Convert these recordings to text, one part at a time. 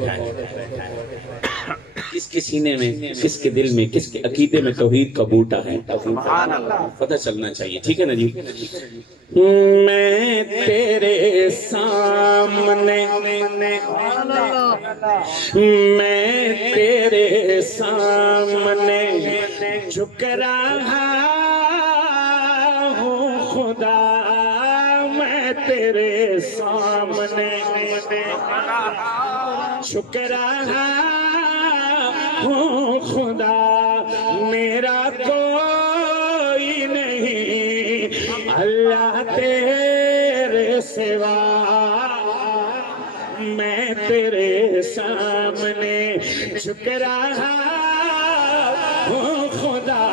بیٹھا ہے، کس کے سینے میں، کس کے دل میں، کس کے عقیدے میں توحید کا بوٹا ہے، پتہ چلنا چاہیے، ٹھیک ہے نا جی۔ میں تیرے سامنے، میں تیرے سامنے جھک رہا ہوں خدا، میں تیرے سامنے جھک رہا ہوں خدا، میرا کوئی نہیں اللہ تیرے سوا، میں تیرے سامنے جھک رہا ہوں خدا۔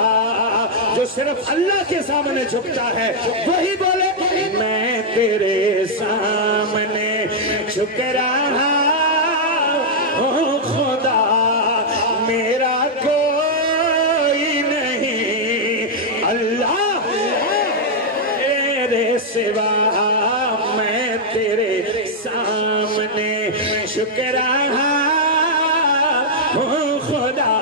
جو صرف اللہ کے سامنے جھکتا ہے وہی بولے میں تیرے سامنے جھک رہا ہوں خدا، میرا کوئی نہیں اللہ تیرے سوا، میں تیرے سامنے جھک رہا ہوں خدا،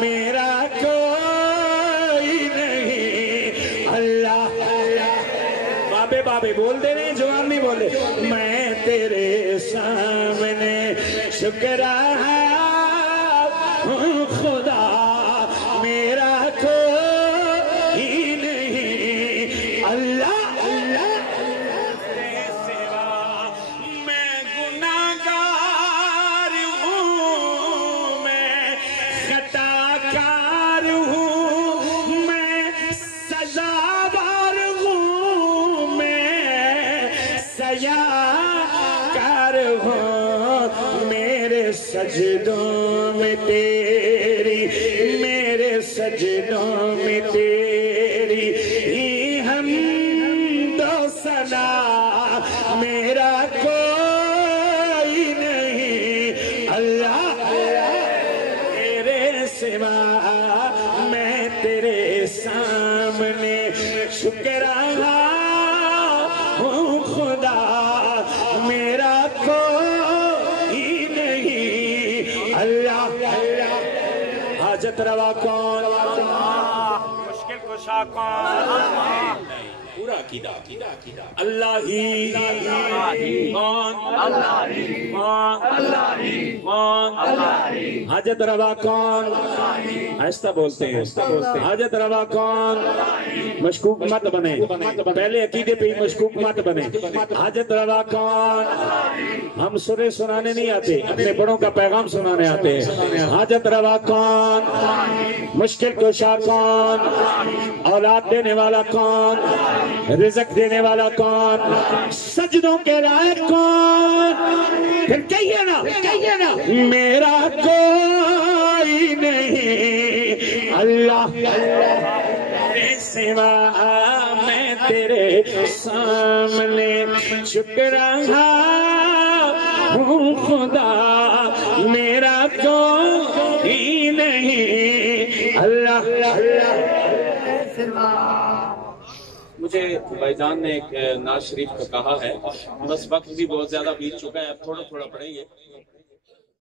میرا کوئی نہیں اللہ۔ بابے بابے بول دے رہے جوان نہیں بولے، میں تیرے سامنے جھک رہا ہوں خدا، میرا کوئی نہیں اللہ تیرے سوا، میں گناہگار ہوں، میں خطا کار ہوں، میں سزاوار ہوں، میں سیاکار ہوں، میرے سجدوں میں تیری، میرے سجدوں میں تیری ہی حمد و ثنا، میرا کوئی نہیں اللہ تیرے سوا، میں تیرے سامنے جھک رہا ہوں خدا، میرا کوئی نہیں اللہ۔ حاجت روا کون، مشکل کشا کون، پورا عقیدہ اللہ ہی کون، کون حاجت روا کون، آہستہ بولتے ہیں، حاجت روا کون، مشکوک مت بنے، پہلے عقیدے پہ ہی مشکوک مت بنے، حاجت روا کون، ہم سرے سنانے نہیں آتے، اپنے بڑوں کا پیغام سنانے آتے ہیں، حاجت روا کون، مشکل کشا کون، اولاد دینے والا کون، رزق دینے والا کون، سجدوں کے لائق کون، پھر کہیے نا میرا کوئی نہیں اللہ تیرے سوا، میں تیرے سامنے جھک رہا ہوں خدا، میرا کوئی نہیں اللہ۔ مجھے بھائی جان نے ایک ناز شریف کو کہا ہے، بس وقت بھی بہت زیادہ بیت چکا ہے، اب تھوڑا تھوڑا پڑھیں گے۔